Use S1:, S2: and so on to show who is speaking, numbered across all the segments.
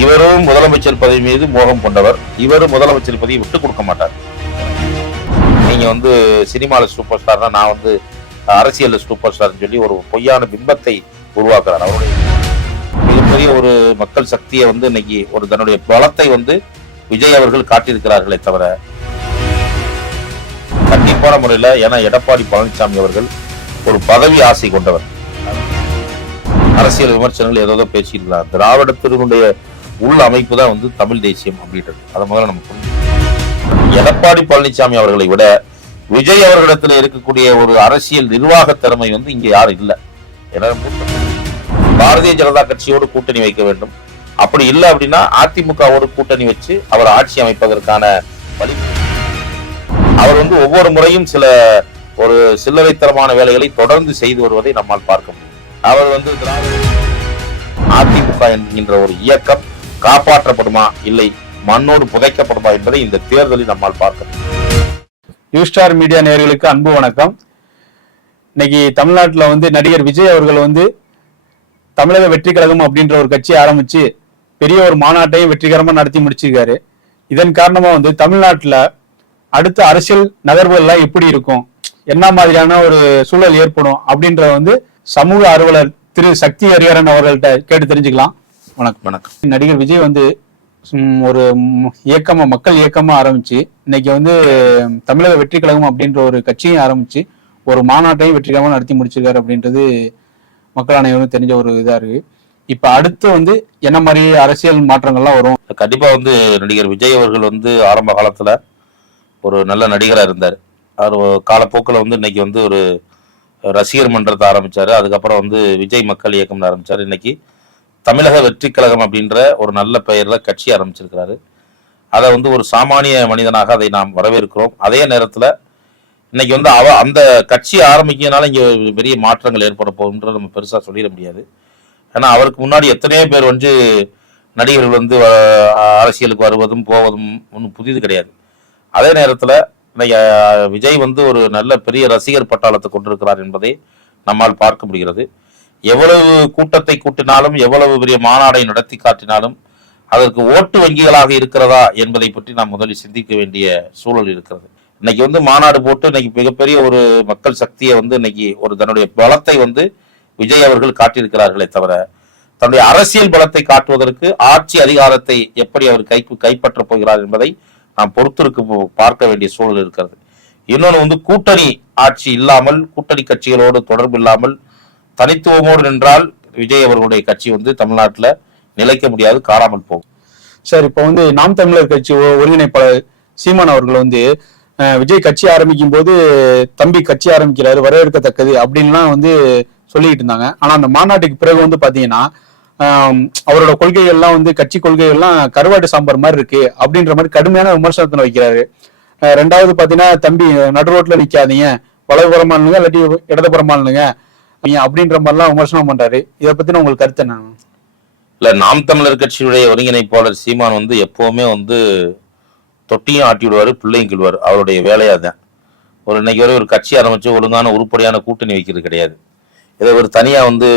S1: இவரும் முதலமைச்சர் பதவி மீது மோகம் கொண்டவர். இவரும் முதலமைச்சர் பதவி விட்டு கொடுக்க மாட்டார். நீங்க வந்து சினிமாவில் சூப்பர் ஸ்டார்னா நான் வந்து அரசியல் சூப்பர் ஸ்டார்னு சொல்லி ஒரு பொய்யான பிம்பத்தை உருவாக்குறார் அவருடைய. மிகப்பெரிய ஒரு மக்கள் சக்தியை வந்து இன்னைக்கு ஒரு தன்னுடைய பலத்தை வந்து விஜய் அவர்கள் காட்டியிருக்கிறார்களே தவிர கண்டிப்பான முறையில் ஏன்னா எடப்பாடி பழனிசாமி அவர்கள் ஒரு பதவி ஆசை கொண்டவர். அரசியல் விமர்சனங்கள் ஏதோ பேசியிருக்கிறார். திராவிடத்தினுடைய உள் அமைப்பு தான் வந்து தமிழ் தேசியம் அப்படின்றது. அதை முதல்ல நம்ம எடப்பாடி பழனிசாமி அவர்களை விட விஜய் அவர்களிடத்தில் இருக்கக்கூடிய ஒரு அரசியல் நிர்வாக திறமை வந்து இங்க யாரும் இல்லை. பாரதிய ஜனதா கட்சியோடு கூட்டணி வைக்க வேண்டும். அப்படி இல்லை அப்படின்னா அதிமுகவோடு கூட்டணி வச்சு அவர் ஆட்சி அமைப்பதற்கான வழி. அவர் வந்து ஒவ்வொரு முறையும் சில ஒரு சில்லறைத்தரமான வேலைகளை தொடர்ந்து செய்து வருவதை நம்மால் பார்க்க முடியும். அவர் வந்து அதிமுக என்கின்ற ஒரு இயக்கம் காப்பாற்றப்படுமா? இல்லை மண்ணோடு புதைக்கப்படுமா என்பதை இந்த தேர்தலில் நம்மால் பார்க்க
S2: நியூ ஸ்டார் மீடியா நேர்களுக்கு அன்பு வணக்கம். இன்னைக்கு தமிழ்நாட்டில் வந்து நடிகர் விஜய் அவர்கள் வந்து தமிழக வெற்றி கழகம் அப்படின்ற ஒரு கட்சியை ஆரம்பிச்சு பெரிய ஒரு மாநாட்டையும் வெற்றிகரமாக நடத்தி முடிச்சிருக்காரு. இதன் காரணமாக வந்து தமிழ்நாட்டில் அடுத்த அரசியல் நகர்வுகள்லாம் எப்படி இருக்கும்? என்ன மாதிரியான ஒரு சூழல் ஏற்படும்? அப்படின்றத வந்து சமூக அலுவலர் திரு சக்தி ஹரிஹரன் அவர்கள்ட்ட கேட்டு தெரிஞ்சுக்கலாம். வணக்கம்.
S1: வணக்கம்.
S2: நடிகர் விஜய் வந்து ஒரு இயக்கமா மக்கள் இயக்கமா ஆரம்பிச்சு இன்னைக்கு வந்து தமிழக வெற்றி கழகம் அப்படின்ற ஒரு கட்சியும் ஆரம்பிச்சு ஒரு மாநாட்டையும் வெற்றிகரமா நடத்தி முடிச்சிருக்காரு அப்படின்றது மக்கள் அனைவரும் தெரிஞ்ச ஒரு இதா இருக்கு. இப்ப அடுத்து வந்து என்ன மாதிரி அரசியல் மாற்றங்கள்லாம் வரும்?
S1: கண்டிப்பா வந்து நடிகர் விஜய் அவர்கள் வந்து ஆரம்ப காலத்துல ஒரு நல்ல நடிகரா இருந்தார். அவர் காலப்போக்கில் வந்து இன்னைக்கு வந்து ஒரு ரசிகர் மன்றத்தை ஆரம்பிச்சாரு. அதுக்கப்புறம் வந்து விஜய் மக்கள் இயக்கம்னு ஆரம்பிச்சாரு இன்னைக்கு. தமிழக வெற்றி கழகம் அப்படின்ற ஒரு நல்ல பெயரில் கட்சி ஆரம்பிச்சிருக்கிறாரு. அதை வந்து ஒரு சாமானிய மனிதனாக அதை நாம் வரவேற்கிறோம். அதே நேரத்தில் இன்னைக்கு வந்து அவ அந்த கட்சி ஆரம்பிக்கிறதுனால இங்கே பெரிய மாற்றங்கள் ஏற்பட போகுன்றத நம்ம பெருசாக சொல்லிட முடியாது. ஏன்னா அவருக்கு முன்னாடி எத்தனையோ பேர் வந்து நடிகர்கள் வந்து அரசியலுக்கு வருவதும் போவதும் ஒன்றும் புதிது கிடையாது. அதே நேரத்தில் இன்னைக்கு விஜய் வந்து ஒரு நல்ல பெரிய ரசிகர் பட்டாளத்தை கொண்டிருக்கிறார் என்பதை நம்மால் பார்க்க முடிகிறது. எவ்வளவு கூட்டத்தை கூட்டினாலும் எவ்வளவு பெரிய மாநாடை நடத்தி காட்டினாலும் அதற்கு ஓட்டு வங்கிகளாக இருக்கிறதா என்பதை பற்றி நாம் முதலில் சிந்திக்க வேண்டிய சூழல் இருக்கிறது. இன்னைக்கு வந்து மாநாடு போட்டு இன்னைக்கு மிகப்பெரிய ஒரு மக்கள் சக்தியை வந்து இன்னைக்கு ஒரு தன்னுடைய பலத்தை வந்து விஜய் அவர்கள் காட்டியிருக்கிறார்களே தவிர தன்னுடைய அரசியல் பலத்தை காட்டுவதற்கு ஆட்சி அதிகாரத்தை எப்படி அவர் கை கைப்பற்றப் போகிறார் என்பதை நாம் பொறுத்திருக்கு பார்க்க வேண்டிய சூழல் இருக்கிறது. இன்னொன்று வந்து கூட்டணி ஆட்சி இல்லாமல் கூட்டணி கட்சிகளோடு தொடர்பு இல்லாமல் தனித்துவமோடு நின்றால் விஜய் அவர்களுடைய கட்சி வந்து தமிழ்நாட்டில் நிலைக்க முடியாது காணாமல் போகும்.
S2: சார் இப்போ வந்து நாம் தமிழர் கட்சி ஒருங்கிணைப்பாளர் சீமான் அவர்கள் வந்து விஜய் கட்சி ஆரம்பிக்கும் போது தம்பி கட்சி ஆரம்பிக்கிறாரு வரவேற்கத்தக்கது அப்படின்லாம் வந்து சொல்லிக்கிட்டு இருந்தாங்க. ஆனா அந்த மாநாட்டுக்கு பிறகு வந்து பாத்தீங்கன்னா அவரோட கொள்கைகள்லாம் வந்து கட்சி கொள்கைகள்லாம் கருவாட்டு சாம்பார் மாதிரி இருக்கு அப்படின்ற மாதிரி கடுமையான விமர்சனத்தை வைக்கிறாரு. ரெண்டாவது பாத்தீங்கன்னா தம்பி நடு ரோட்ல நிக்காதீங்க வலதுபுறமானுங்க இல்லாட்டி இடதுபுறமானுங்க நீ அப்படின்ற மாதிரிலாம் விமர்சனம் பண்றாரு. இதை பத்தின உங்களுக்கு கருத்து என்ன
S1: இல்ல நாம் தமிழர் கட்சியுடைய ஒருங்கிணைப்பாளர் சீமான் வந்து எப்பவுமே வந்து தொட்டியும் ஆட்டி விடுவாரு பிள்ளையும் கிள்வார். அவருடைய வேலையா தான் ஒரு இன்னைக்கு வரை ஒரு கட்சி ஆரம்பிச்சு ஒழுங்கான உருப்படியான கூட்டணி வைக்கிறது கிடையாது. ஏதோ ஒரு தனியா வந்து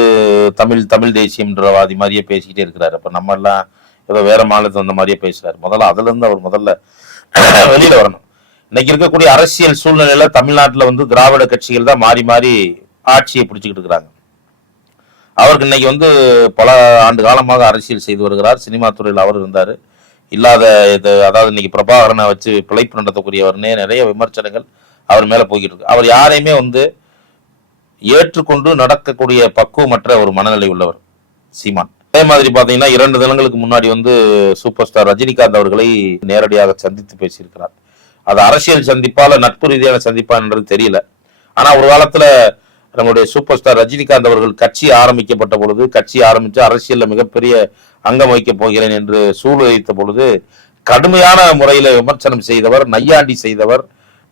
S1: தமிழ் தமிழ் தேசியம்ன்றவாதி மாதிரியே பேசிக்கிட்டே இருக்கிறாரு. அப்ப நம்ம எல்லாம் ஏதோ வேற மாநிலத்தை வந்த மாதிரியே பேசுறாரு. முதல்ல அதுல இருந்து அவர் முதல்ல வெளியில வரணும். இன்னைக்கு இருக்கக்கூடிய அரசியல் சூழ்நிலையில தமிழ்நாட்டுல வந்து திராவிட கட்சிகள் தான் மாறி மாறி ஆட்சியை பிடிச்சிக்கிட்டு இருக்கிறாங்க. அவருக்கு இன்னைக்கு வந்து பல ஆண்டு காலமாக அரசியல் செய்து வருகிறார். சினிமா துறையில் அவர் இருந்தார். இல்லாத இது அதாவது இன்னைக்கு பிரபாகரனை வச்சு பிழைப்பு நடத்தக்கூடியவர்னே நிறைய விமர்சனங்கள் அவர் மேலே போய்கிட்டு இருக்கு. அவர் யாரையுமே வந்து ஏற்றுக்கொண்டு நடக்கக்கூடிய பக்குவமற்ற ஒரு மனநிலை உள்ளவர் சீமான். அதே மாதிரி பார்த்தீங்கன்னா இரண்டு தினங்களுக்கு முன்னாடி வந்து சூப்பர் ஸ்டார் ரஜினிகாந்த் அவர்களை நேரடியாக சந்தித்து பேசியிருக்கிறார். அது அரசியல் சந்திப்பால நட்பு ரீதியான சந்திப்பா என்றது தெரியல. ஆனால் ஒரு காலத்தில் நம்முடைய சூப்பர் ஸ்டார் ரஜினிகாந்த் அவர்கள் கட்சி ஆரம்பிக்கப்பட்ட பொழுது கட்சி ஆரம்பித்து அரசியலில் மிகப்பெரிய அங்கம் வைக்கப் போகிறேன் என்று சூழ்நிலைத்த பொழுது கடுமையான முறையில் விமர்சனம் செய்தவர் நையாண்டி செய்தவர்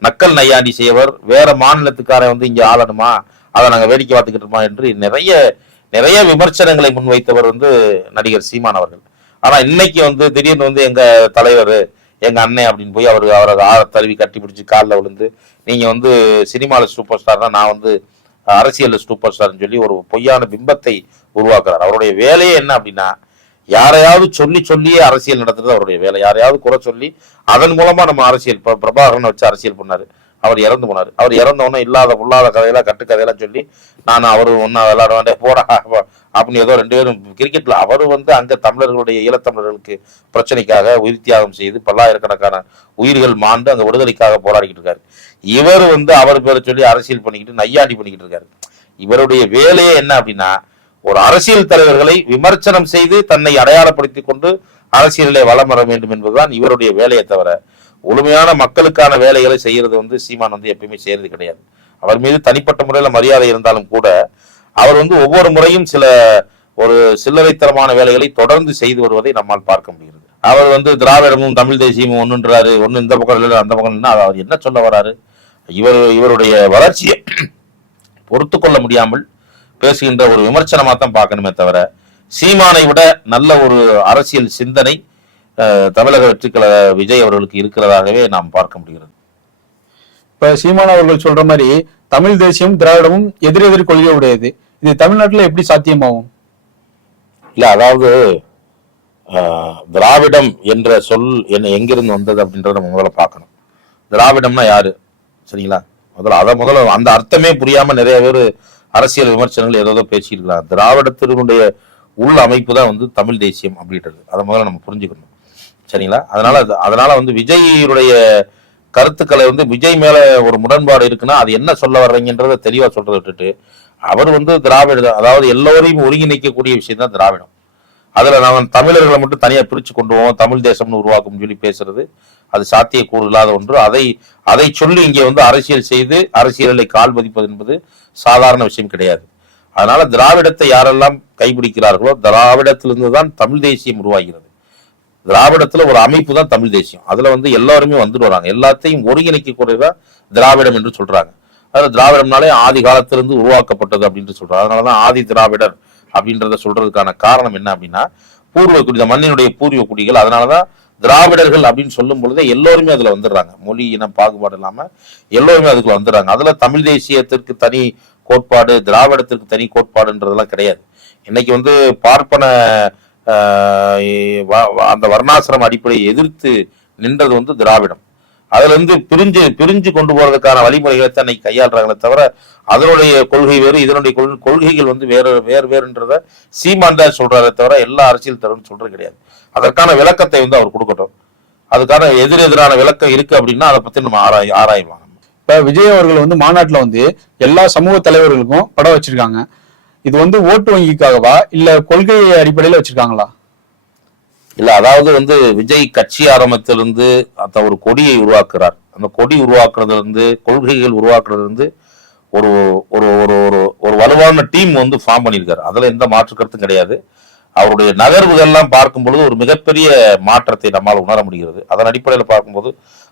S1: நக்கல் நையாண்டி செய்வர் வேற மாநிலத்துக்காரன் வந்து இங்கே ஆளணுமா அதை நாங்கள் வேடிக்கை பார்த்துக்கிட்டுமா என்று நிறைய நிறைய விமர்சனங்களை முன்வைத்தவர் வந்து நடிகர் சீமான் அவர்கள். ஆனால் இன்னைக்கு வந்து திடீர்னு வந்து எங்கள் தலைவர் எங்கள் அண்ணன் அப்படின்னு போய் அவர் அவரை ஆற தழுவி கட்டி பிடிச்சி காலில் விழுந்து நீங்கள் வந்து சினிமாவில் சூப்பர் ஸ்டார் தான் நான் வந்து அரசியல் சூப்பர் ஸ்டார்னு சொல்லி ஒரு பொய்யான பிம்பத்தை உருவாக்குறார். அவருடைய வேலையே என்ன அப்படின்னா யாரையாவது சொல்லி சொல்லியே அரசியல் நடத்துறது அவருடைய வேலை. யாரையாவது குறை சொல்லி அதன் மூலமா நம்ம அரசியல் பிரபாகரன் பிரபாகரனை வச்சு அரசியல் பண்ணாரு. அவர் இறந்து போனார். அவர் இறந்தவொன்னே இல்லாத புல்லாத கதையெல்லாம் கட்டு கதையெல்லாம் சொல்லி நான் அவரு ஒன்னா விளையாட வேண்டிய போடா அப்படின்னு ஏதோ ரெண்டு பேரும் கிரிக்கெட்ல அவர் வந்து அங்க தமிழர்களுடைய ஈழத்தமிழர்களுக்கு பிரச்சனைக்காக உயிர் தியாகம் செய்து பல்லாயிரக்கணக்கான உயிர்கள் மாண்டு அந்த விடுதலைக்காக போராடிக்கிட்டு இருக்காரு. இவர் வந்து அவர் பேரை சொல்லி அரசியல் பண்ணிக்கிட்டு நையாண்டி பண்ணிக்கிட்டு இருக்காரு. இவருடைய வேலையே என்ன அப்படின்னா ஒரு அரசியல் தலைவர்களை விமர்சனம் செய்து தன்னை அடையாளப்படுத்திக் கொண்டு அரசியலிலே வலம் வர வேண்டும் என்பதுதான் இவருடைய வேலையை தவிர முழுமையான மக்களுக்கான வேலைகளை செய்யறது வந்து சீமான் வந்து எப்பயுமே செய்யறது கிடையாது. அவர் மீது தனிப்பட்ட முறையில் மரியாதை இருந்தாலும் கூட அவர் வந்து ஒவ்வொரு முறையும் சில ஒரு சில்லறைத்தரமான வேலைகளை தொடர்ந்து செய்து வருவதை நம்மால் பார்க்க முடிகிறது. அவர் வந்து திராவிடமும் தமிழ் தேசியமும் ஒன்றுன்றாரு ஒன்று இந்த பக்கம் இல்லை அந்த பக்கம் இல்லைன்னா அவர் என்ன சொல்ல வராரு? இவர் இவருடைய வளர்ச்சியை பொறுத்து கொள்ள முடியாமல் பேசுகின்ற ஒரு விமர்சனமாக தான் பார்க்கணுமே தவிர சீமானை விட நல்ல ஒரு அரசியல் சிந்தனை அஹ், தமிழக வெற்றிக்கழக விஜய் அவர்களுக்கு இருக்கிறதாகவே நாம் பார்க்க முடிகிறது.
S2: இப்ப சீமான் அவர்கள் சொல்ற மாதிரி தமிழ் தேசியம் திராவிடமும் எதிரெதிர் கொள்கை உடையது. இது தமிழ்நாட்டில் எப்படி சாத்தியமாகும்?
S1: இல்ல அதாவது திராவிடம் என்ற சொல் என்ன எங்கிருந்து வந்தது அப்படின்றத நம்ம முதல்ல பார்க்கணும். திராவிடம்னா யாரு? சரிங்களா? முதல்ல அதை முதல்ல அந்த அர்த்தமே புரியாம நிறைய பேர் அரசியல் விமர்சனங்கள் ஏதோ பேசியிருக்கலாம். திராவிடத்தினுடைய உள் அமைப்பு தான் வந்து தமிழ் தேசியம் அப்படின்றது. அதை முதல்ல நம்ம புரிஞ்சுக்கணும். சரிங்களா? அதனால அதனால வந்து விஜய்யுடைய கருத்துக்களை வந்து விஜய் மேல ஒரு முரண்பாடு இருக்குன்னா அது என்ன சொல்ல வர்றீங்கன்றத தெளிவா சொல்றதை விட்டுட்டு அவர் வந்து திராவிட அதாவது எல்லோரையும் ஒருங்கிணைக்கக்கூடிய விஷயம் தான் திராவிடம். அதுல நான் தமிழர்களை மட்டும் தனியா பிரிச்சு கொண்டு போவோம் தமிழ் தேசம்னு உருவாக்கும் சொல்லி பேசுறது அது சாத்தியக்கூறு இல்லாத ஒன்று. அதை அதை சொல்லி இங்கே வந்து அரசியல் செய்து அரசியலை கால் பதிப்பது என்பது சாதாரண விஷயம் கிடையாது. அதனால திராவிடத்தை யாரெல்லாம் கைபிடிக்கிறார்களோ திராவிடத்திலிருந்து தான் தமிழ் தேசியம் உருவாகிறது. திராவிடத்துல ஒரு அமைப்பு தான் தமிழ் தேசியம். அதுல வந்து எல்லாருமே வந்துட்டு வராங்க. எல்லாத்தையும் ஒருங்கிணைக்கக்கூடியதான் திராவிடம் என்று சொல்றாங்க. அதாவது திராவிடம்னாலே ஆதி காலத்திலிருந்து உருவாக்கப்பட்டது அப்படின்ட்டு சொல்றாங்க. அதனாலதான் ஆதி திராவிடர் அப்படின்றத சொல்றதுக்கான காரணம் என்ன அப்படின்னா பூர்வ குடி இந்த மண்ணினுடைய பூர்வ குடிகள். அதனாலதான் திராவிடர்கள் அப்படின்னு சொல்லும் பொழுதே எல்லோருமே அதுல வந்துடுறாங்க. மொழி இனம் பாகுபாடு இல்லாம எல்லோருமே அதுக்குள்ள வந்துடுறாங்க. அதுல தமிழ் தேசியத்திற்கு தனி கோட்பாடு திராவிடத்திற்கு தனி கோட்பாடுன்றதெல்லாம் கிடையாது. இன்னைக்கு வந்து பார்ப்பன அந்த வர்ணாசிரம அடிப்படையை எதிர்த்து நின்றது வந்து திராவிடம். அதுல இருந்து பிரிஞ்சு பிரிஞ்சு கொண்டு போறதுக்கான வழிமுறைகளை தான் இன்னைக்கு கையாளுறாங்களே தவிர அதனுடைய கொள்கை வேறு இதனுடைய கொள்- கொள்கைகள் வந்து வேறு வேறு வேறுன்றத சீமான் தான் சொல்றாரே தவிர எல்லா அரசியல் தரும்னு சொல்றது கிடையாது. அதற்கான விளக்கத்தை வந்து அவர் கொடுக்கட்டும். அதுக்கான எதிரெதிரான விளக்கம் இருக்கு அப்படின்னா அதை பத்தி நம்ம ஆராய் ஆராயலாம்
S2: இப்ப விஜய் அவர்கள் வந்து மாநாட்டில் வந்து எல்லா சமூக தலைவர்களுக்கும் படம் வச்சிருக்காங்க. இது வந்து ஓட்டு வங்கிக்காகவா? இல்ல கொள்கை அடிப்படையில வச்சிருக்காங்களா?
S1: இல்ல அதாவது வந்து விஜய் கட்சி ஆரம்பத்திலிருந்து அந்த ஒரு கொடியை உருவாக்குறார். அந்த கொடி உருவாக்குறதுல இருந்து கொள்கைகள் உருவாக்குறதுல இருந்து ஒரு ஒரு ஒரு ஒரு ஒரு வலுவான டீம் வந்து ஃபார்ம் பண்ணியிருக்காரு. அதுல எந்த மாற்று கருத்தும் கிடையாது. அவருடைய நகர்வுகள்லாம் பார்க்கும் பொழுது ஒரு மிகப்பெரிய மாற்றத்தை நம்மால் உணர முடிகிறது. அதன் அடிப்படையில் பார்க்கும்போது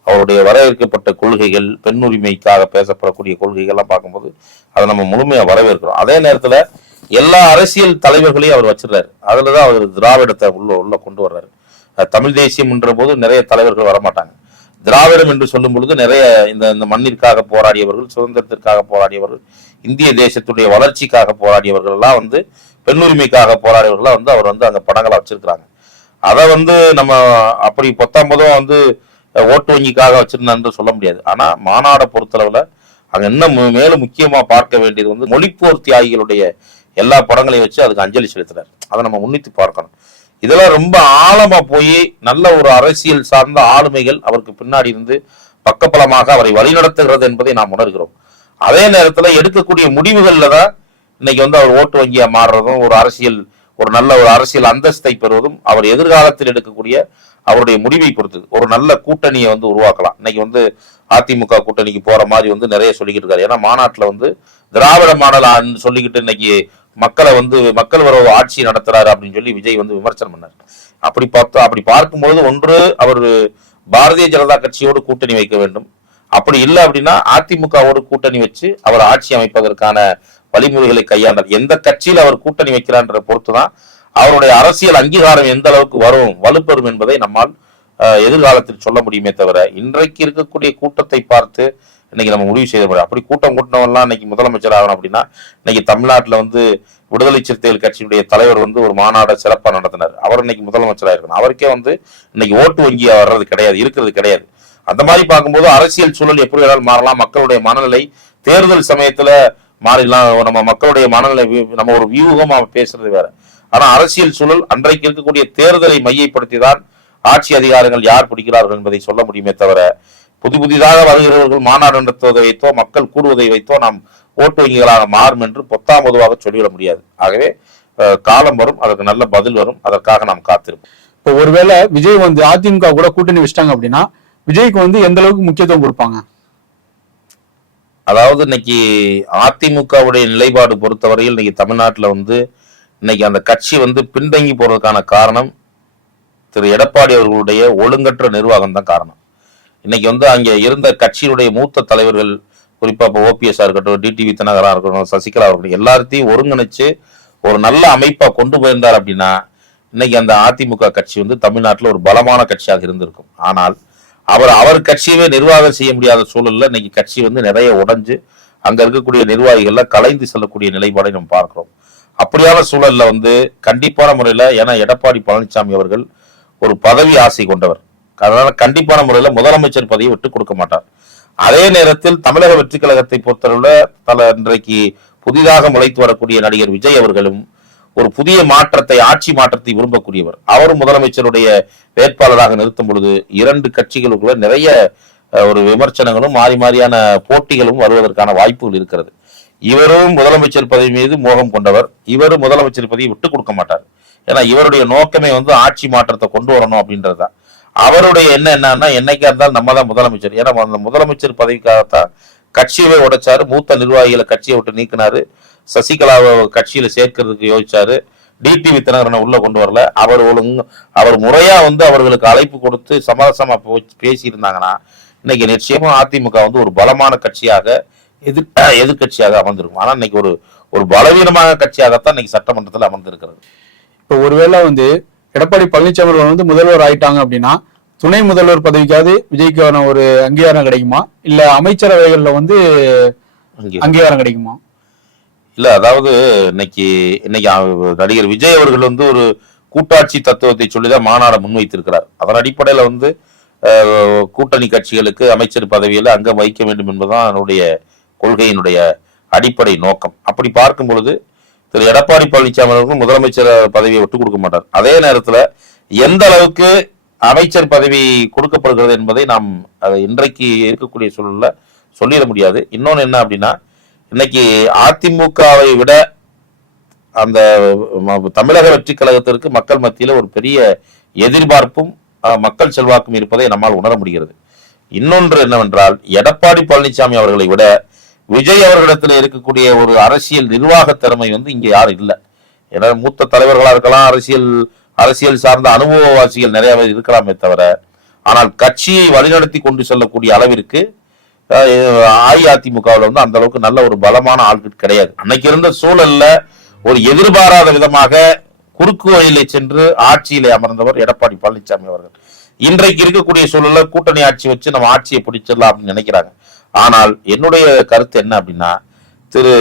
S1: அவருடைய வரவேற்கப்பட்ட கொள்கைகள் பெண் உரிமைக்காக பேசப்படக்கூடிய கொள்கைகள்லாம் பார்க்கும்போது அதை நம்ம முழுமையாக வரவேற்கிறோம். அதே நேரத்துல எல்லா அரசியல் தலைவர்களையும் அவர் வச்சிடுறாரு. அதுலதான் அவர் திராவிடத்தை உள்ள உள்ள கொண்டு வர்றாரு. தமிழ் தேசியம்ன்ற போது நிறைய தலைவர்கள் வரமாட்டாங்க. திராவிடம் என்று சொல்லும் பொழுது நிறைய இந்த இந்த மண்ணிற்காக போராடியவர்கள் சுதந்திரத்திற்காக போராடியவர்கள் இந்திய தேசத்துடைய வளர்ச்சிக்காக போராடியவர்கள் எல்லாம் வந்து பெண் உரிமைக்காக போராடியவர்கள்லாம் வந்து அவர் வந்து அந்த படங்களை வச்சிருக்கிறாங்க. அதை வந்து நம்ம அப்படி பத்தொன்பதும் வந்து ஓட்டு வங்கிக்காக வச்சிருந்தான்னு சொல்ல முடியாது. ஆனா மாநாடை பொறுத்தளவுல அங்க இன்னும் மு- மேலும் முக்கியமா பார்க்க வேண்டியது வந்து மொழிப்போர் தியாகிகளுடைய எல்லா படங்களையும் வச்சு அதுக்கு அஞ்சலி செலுத்துறாரு அதை நம்ம உன்னித்து பார்க்கணும். இதெல்லாம் ரொம்ப ஆழமா போய் நல்ல ஒரு அரசியல் சார்ந்த ஆளுமைகள் அவருக்கு பின்னாடி இருந்து பக்கபலமாக அவரை வழிநடத்துகிறது என்பதை நாம் உணர்கிறோம். அதே நேரத்தில் எடுக்கக்கூடிய முடிவுகள்ல தான் இன்னைக்கு வந்து அவர் ஓட்டு வங்கியா மாறுறதும் ஒரு அரசியல் ஒரு நல்ல ஒரு அரசியல் அந்தஸ்தை பெறுவதும் அவர் எதிர்காலத்தில் எடுக்கக்கூடிய அவருடைய முடிவை பொறுத்தது. ஒரு நல்ல கூட்டணியை வந்து உருவாக்கலாம். இன்னைக்கு வந்து அதிமுக கூட்டணிக்கு போற மாதிரி வந்து நிறைய சொல்லிக்கிட்டு இருக்காரு. ஏன்னா மாநாட்டில் வந்து திராவிட மாடல் சொல்லிக்கிட்டு இன்னைக்கு மக்களை வந்து மக்கள் விரோத ஆட்சி நடத்துறாரு அப்படின்னு சொல்லி விஜய் வந்து விமர்சனம் பண்ணார். அப்படி பார்த்தா அப்படி பார்க்கும்பொழுது ஒன்று அவர் பாரதிய ஜனதா கட்சியோடு கூட்டணி வைக்க வேண்டும். அப்படி இல்லை அப்படின்னா அதிமுகவோடு கூட்டணி வச்சு அவர் ஆட்சி அமைப்பதற்கான வழிமுறைகளை கையாண்டார். எந்த கட்சியில் அவர் கூட்டணி வைக்கிறான்ற பொறுத்து தான் அவருடைய அரசியல் அங்கீகாரம் எந்த அளவுக்கு வரும் வலுப்பெறும் என்பதை நம்மால் எதிர்காலத்தில் சொல்ல முடியுமே தவிர இன்றைக்கு இருக்கக்கூடிய கூட்டத்தை பார்த்து இன்னைக்கு நம்ம முடிவு செய்த முடியும் அப்படி கூட்டம் கூட்டினவெல்லாம் இன்னைக்கு முதலமைச்சர் ஆகணும் அப்படின்னா இன்னைக்கு தமிழ்நாட்டில் வந்து விடுதலை சிறுத்தைகள் கட்சியினுடைய தலைவர் வந்து ஒரு மாநாடை சிறப்பாக நடத்தினார். அவர் இன்னைக்கு முதலமைச்சராக இருக்கணும். அவருக்கே வந்து இன்னைக்கு ஓட்டு வங்கியாக வர்றது கிடையாது இருக்கிறது கிடையாது. அந்த மாதிரி பார்க்கும்போது அரசியல் சூழல் எப்படி வேணாலும் மாறலாம். மக்களுடைய மனநிலை தேர்தல் சமயத்துல மாறிடலாம். நம்ம மக்களுடைய மனநிலை நம்ம ஒரு வியூகமா பேசுறது வேற. ஆனா அரசியல் சூழல் அன்றைக்கு இருக்கக்கூடிய தேர்தலை மையப்படுத்தி தான் ஆட்சி அதிகாரங்கள் யார் பிடிக்கிறார்கள் என்பதை சொல்ல முடியுமே தவிர புதி புதிதாக வருகிறவர்கள் மாநாடு நடத்துவதை வைத்தோ மக்கள் கூடுவதை வைத்தோ நாம் ஓட்டு வங்கிகளாக மாறும் என்று பொத்தாம் பொதுவாக சொல்லிவிட முடியாது. ஆகவே காலம் வரும் அதற்கு நல்ல பதில் வரும் அதற்காக நாம் காத்திருப்போம்.
S2: இப்போ ஒருவேளை விஜய் வந்து அதிமுக கூட கூட்டணி வச்சிட்டாங்க அப்படின்னா விஜய்க்கு வந்து எந்த அளவுக்கு முக்கியத்துவம் கொடுப்பாங்க?
S1: அதாவது இன்னைக்கு அதிமுகவுடைய நிலைப்பாடு பொறுத்தவரையில் இன்னைக்கு தமிழ்நாட்டுல வந்து இன்னைக்கு அந்த கட்சி வந்து பின்தங்கி போறதுக்கான காரணம் திரு எடப்பாடி அவர்களுடைய ஒழுங்கற்ற நிர்வாகம் தான் காரணம். இன்னைக்கு வந்து அங்கே இருந்த கட்சியினுடைய மூத்த தலைவர்கள் குறிப்பாக இப்போ ஓபிஎஸ்ஸாக இருக்கட்டும் டிடிவி தினகரா இருக்கட்டும் சசிகலா இருக்கட்டும் எல்லாத்தையும் ஒருங்கிணைச்சு ஒரு நல்ல அமைப்பாக கொண்டு போயிருந்தார் அப்படின்னா இன்னைக்கு அந்த அதிமுக கட்சி வந்து தமிழ்நாட்டில் ஒரு பலமான கட்சியாக இருந்திருக்கும். ஆனால் அவர் அவர் கட்சியவே நிர்வாகம் செய்ய முடியாத சூழலில் இன்னைக்கு கட்சி வந்து நிறைய உடஞ்சு அங்கே இருக்கக்கூடிய நிர்வாகிகள்லாம் கலைந்து செல்லக்கூடிய நிலைப்பாடை நம்ம பார்க்குறோம். அப்படியான சூழல்ல வந்து கண்டிப்பான முறையில் ஏன்னா எடப்பாடி பழனிசாமி அவர்கள் ஒரு பதவி ஆசை கொண்டவர். அதனால கண்டிப்பான முறையில முதலமைச்சர் பதவியை விட்டு கொடுக்க மாட்டார். அதே நேரத்தில் தமிழக வெற்றி கழகத்தை பொறுத்தளவுல பல இன்றைக்கு புதிதாக முளைத்து வரக்கூடிய நடிகர் விஜய் அவர்களும் ஒரு புதிய மாற்றத்தை ஆட்சி மாற்றத்தை விரும்பக்கூடியவர். அவரும் முதலமைச்சருடைய வேட்பாளராக நிறுத்தும் பொழுது இரண்டு கட்சிகளுக்குள்ள நிறைய ஒரு விமர்சனங்களும் மாறி மாறியான போட்டிகளும் வருவதற்கான வாய்ப்புகள் இருக்கிறது. இவரும் முதலமைச்சர் பதவி மீது மோகம் கொண்டவர். இவரும் முதலமைச்சர் பதவியை விட்டு கொடுக்க மாட்டார். ஏன்னா இவருடைய நோக்கமே வந்து ஆட்சி மாற்றத்தை கொண்டு வரணும் அப்படின்றது தான் அவருடைய என்ன என்னன்னா என்னைக்கா இருந்தாலும் நம்ம தான் முதலமைச்சர். ஏன்னா அந்த முதலமைச்சர் பதவிக்காகத்தான் கட்சியவே உடைச்சாரு. மூத்த நிர்வாகிகளை கட்சியை விட்டு நீக்கினாரு. சசிகலாவை கட்சியில சேர்க்கறதுக்கு யோசிச்சாரு. டிடிவி தினகரனை உள்ள கொண்டு வரல. அவர் ஒழுங்கு அவர் முறையா வந்து அவர்களுக்கு அழைப்பு கொடுத்து சமரசமா பேசியிருந்தாங்கன்னா இன்னைக்கு நிச்சயமா அதிமுக வந்து ஒரு பலமான கட்சியாக எதிர் எதிர்கட்சியாக அமர்ந்திருக்கும் ஆனா இன்னைக்கு ஒரு ஒரு பலவீனமான கட்சியாகத்தான் இன்னைக்கு சட்டமன்றத்தில் அமர்ந்திருக்கிறது.
S2: இப்போ ஒருவேளை வந்து எடப்பாடி பழனிசாமி அவர்கள் வந்து முதல்வர் ஆயிட்டாங்க அப்படின்னா துணை முதல்வர் பதவிக்காவது விஜய்க்கான ஒரு அங்கீகாரம் கிடைக்குமா? இல்ல அமைச்சரவைகள்ல வந்து அங்கீகாரம். கிடைக்குமா?
S1: இல்ல அதாவது இன்னைக்கு இன்னைக்கு நடிகர் விஜய் அவர்கள் வந்து ஒரு கூட்டாட்சி தத்துவத்தை சொல்லிதான் மாநாட முன்வைத்திருக்கிறார். அதன் அடிப்படையில வந்து கூட்டணி கட்சிகளுக்கு அமைச்சர் பதவியில அங்கம் வைக்க வேண்டும் என்பதுதான் அவனுடைய கொள்கையினுடைய அடிப்படை நோக்கம். அப்படி பார்க்கும் பொழுது திரு எடப்பாடி பழனிசாமி அவர்கள் முதலமைச்சர் பதவியை விட்டுக் கொடுக்க மாட்டார். அதே நேரத்தில் எந்த அளவுக்கு அமைச்சர் பதவி கொடுக்கப்படுகிறது என்பதை நாம் அதை இன்றைக்கு இருக்கக்கூடிய சூழலில் சொல்லிட முடியாது. இன்னொன்று என்ன அப்படின்னா இன்னைக்கு அதிமுகவை விட அந்த தமிழக வெற்றி கழகத்திற்கு மக்கள் மத்தியில் ஒரு பெரிய எதிர்பார்ப்பும் மக்கள் செல்வாக்கும் இருப்பதை நம்மால் உணர முடிகிறது. இன்னொன்று என்னவென்றால் எடப்பாடி பழனிசாமி அவர்களை விட விஜய் அவர்களிடத்தில் இருக்கக்கூடிய ஒரு அரசியல் நிர்வாக திறமை வந்து இங்கே யாரும் இல்லை. ஏன்னா மூத்த தலைவர்களாக இருக்கலாம் அரசியல் அரசியல் சார்ந்த அனுபவவாசிகள் நிறைய பேர் இருக்கலாமே தவிர ஆனால் கட்சியை வழிநடத்தி கொண்டு செல்லக்கூடிய அளவிற்கு அஇஅதிமுகவில் வந்து அந்த அளவுக்கு நல்ல ஒரு பலமான ஆட்கள் கிடையாது. அன்னைக்கு இருந்த சூழல்ல ஒரு எதிர்பாராத விதமாக குறுக்கு வழியிலே சென்று ஆட்சியிலே அமர்ந்தவர் எடப்பாடி பழனிசாமி அவர்கள். இன்றைக்கு இருக்கக்கூடிய சூழல்ல கூட்டணி ஆட்சி வச்சு நம்ம ஆட்சியை பிடிச்சிடலாம் அப்படின்னு நினைக்கிறாங்க. ஆனால் என்னுடைய கருத்து என்ன அப்படின்னா திரு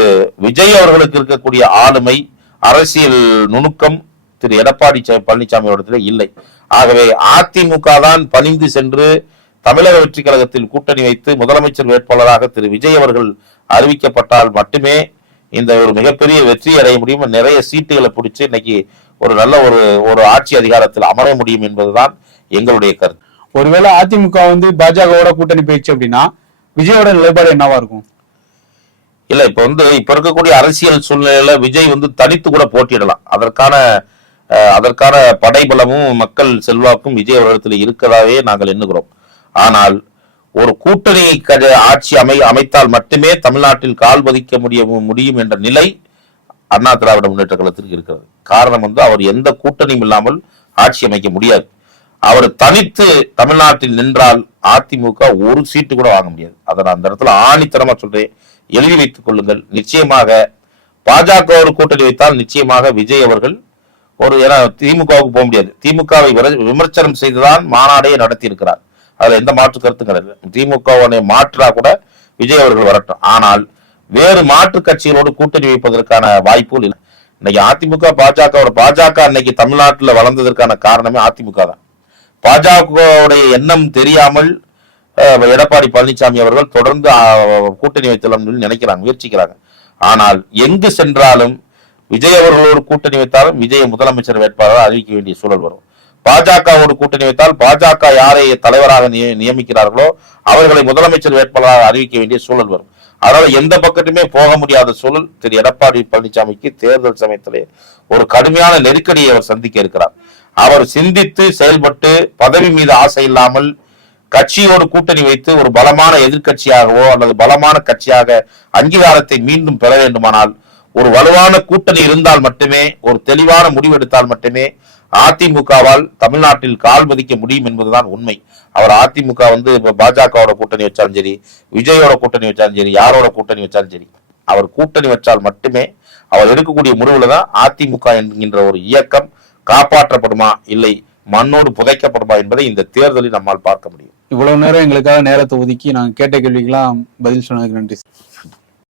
S1: விஜய் அவர்களுக்கு இருக்கக்கூடிய ஆளுமை அரசியல் நுணுக்கம் திரு எடப்பாடி பழனிசாமி அவரிடத்தில் இல்லை. ஆகவே அதிமுக தான் பணிந்து சென்று தமிழக வெற்றி கழகத்தில் கூட்டணி வைத்து முதலமைச்சர் வேட்பாளராக திரு விஜய் அவர்கள் அறிவிக்கப்பட்டால் மட்டுமே இந்த ஒரு மிகப்பெரிய வெற்றி அடைய முடியும். நிறைய சீட்டுகளை பிடிச்சி இன்னைக்கு ஒரு நல்ல ஒரு ஒரு ஆட்சி அதிகாரத்தில் அமர முடியும் என்பதுதான் எங்களுடைய கருத்து.
S2: ஒருவேளை அதிமுக வந்து பாஜகவோட கூட்டணி போயிடுச்சு அப்படின்னா விஜயோட நிலைப்பாடு என்னவா இருக்கும்?
S1: இல்ல இப்ப வந்து இப்ப இருக்கக்கூடிய அரசியல் சூழ்நிலையில விஜய் வந்து தனித்து கூட போட்டியிடலாம். அதற்கான அதற்கான படைபலமும் மக்கள் செல்வாக்கும் விஜய் அவர்களிடத்தில் இருக்கதாவே நாங்கள் எண்ணுகிறோம். ஆனால் ஒரு கூட்டணி ஆட்சி அமை அமைத்தால் மட்டுமே தமிழ்நாட்டில் கால் பதிக்க முடியும் முடியும் என்ற நிலை அண்ணா திராவிட முன்னேற்ற கழகத்திற்கு இருக்கிறது. காரணம் வந்து அவர் எந்த கூட்டணியும் இல்லாமல் ஆட்சி அமைக்க முடியாது. அவர் தனித்து தமிழ்நாட்டில் நின்றால் அதிமுக ஒரு சீட்டு கூட வாங்க முடியாது. அதை நான் அந்த இடத்துல ஆணித்தரமா சொல்றேன். எழுதி வைத்துக் கொள்ளுங்கள். நிச்சயமாக பாஜக ஒரு கூட்டணி வைத்தால் நிச்சயமாக விஜய் அவர்கள் ஒரு ஏன்னா திமுகவுக்கு போக முடியாது. திமுகவை விமர்சனம் செய்துதான் மாநாடே நடத்தி இருக்கிறார் அதுல எந்த மாற்று கருத்தும் கிடையாது. திமுகவுடைய மாற்றா கூட விஜய் அவர்கள் வரட்டும். ஆனால் வேறு மாற்று கட்சிகளோடு கூட்டணி வைப்பதற்கான வாய்ப்புகள் இல்லை. இன்னைக்கு அதிமுக பாஜகவோட பாஜக இன்னைக்கு தமிழ்நாட்டில் வளர்ந்ததற்கான காரணமே அதிமுக தான். பாஜகவுடைய எண்ணம் தெரியாமல் எடப்பாடி பழனிசாமி அவர்கள் தொடர்ந்து கூட்டணி வைத்தலாம் நினைக்கிறாங்க முயற்சிக்கிறாங்க. ஆனால் எங்கு சென்றாலும் விஜய் அவர்களோடு கூட்டணி வைத்தாலும் விஜய் முதலமைச்சர் வேட்பாளராக அறிவிக்க வேண்டிய சூழல் வரும். பாஜகவோடு கூட்டணி வைத்தால் பாஜக யாரை தலைவராக நிய- நியமிக்கிறார்களோ அவர்களை முதலமைச்சர் வேட்பாளராக அறிவிக்க வேண்டிய சூழல் வரும். அதனால எந்த பக்கத்துமே போக முடியாத சூழல் திரு. எடப்பாடி பழனிசாமிக்கு தேர்தல் சமயத்திலே ஒரு கடுமையான நெருக்கடியை அவர் சந்திக்க இருக்கிறார். அவர் சிந்தித்து செயல்பட்டு பதவி மீது ஆசை இல்லாமல் கட்சியோடு கூட்டணி வைத்து ஒரு பலமான எதிர்க்கட்சியாகவோ அல்லது பலமான கட்சியாக அங்கீகாரத்தை மீண்டும் பெற வேண்டுமானால் ஒரு வலுவான கூட்டணி இருந்தால் மட்டுமே ஒரு தெளிவான முடிவெடுத்தால் மட்டுமே அதிமுகவால் தமிழ்நாட்டில் கால் பதிக்க முடியும் என்பதுதான் உண்மை. அவர் அதிமுக வந்து இப்ப பாஜகவோட கூட்டணி வச்சாலும் சரி விஜயோட கூட்டணி வச்சாலும் சரி யாரோட கூட்டணி வச்சாலும் சரி அவர் கூட்டணி வச்சால் மட்டுமே அவர் எடுக்கக்கூடிய முடிவுல தான் அதிமுக என்கின்ற ஒரு இயக்கம் காப்பாற்றப்படுமா? இல்லை மண்ணோடு புதைக்கப்படுமா என்பதை இந்த தேர்தலில் நம்மால் பார்க்க முடியும்.
S2: இவ்வளவு நேரம் எங்களுக்காக நேரத்தை ஒதுக்கி நாங்க கேட்ட கேள்விக்கெல்லாம் பதில் சொன்னதுக்கு நன்றி